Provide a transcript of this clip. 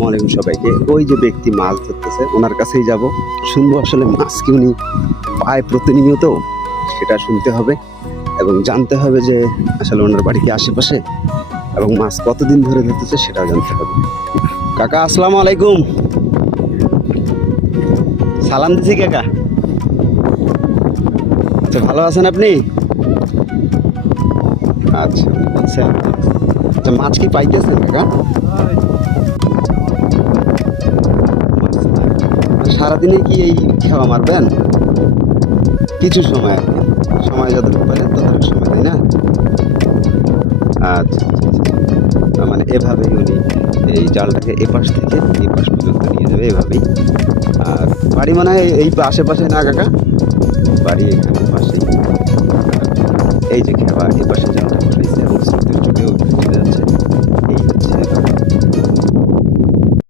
আসসালামু আলাইকুম সবাইকে। ওই যে ব্যক্তি মাছ ধরতেছে ওনার কাছেই যাব, শুনবো আসলে মাছ কি উনি পায় প্রতিনিয়ত সেটা শুনতে হবে এবং জানতে হবে যে আসলে ওনার বাড়ি কি আশেপাশে এবং মাছ কতদিন ধরে ধরতেছে সেটাও জানতে হবে। কাকা আসসালামু আলাইকুম। সালাম দিছি কাকা। আচ্ছা, ভালো আছেন আপনি? আচ্ছা আচ্ছা আচ্ছা, মাছ কি পাইতেছেন কাকা? সারাদিনে কি এই খেওয়া মারবেন? কিছু সময় আর কি, সময় যতটুকু পারেন ততটুকু সময়, তাই না? আচ্ছা আচ্ছা আচ্ছা। তার মানে এভাবেই উনি এই জালটাকে এপাশ থেকে এই পাশ পর্যন্ত নিয়ে যাবে এভাবেই। আর বাড়ি মানে এই আশেপাশে না কাকা? বাড়ি এখানে পাশেই। আর এই যে খেওয়া এপাশে জালটা বসাইছে এবং স্রোতের চোখেও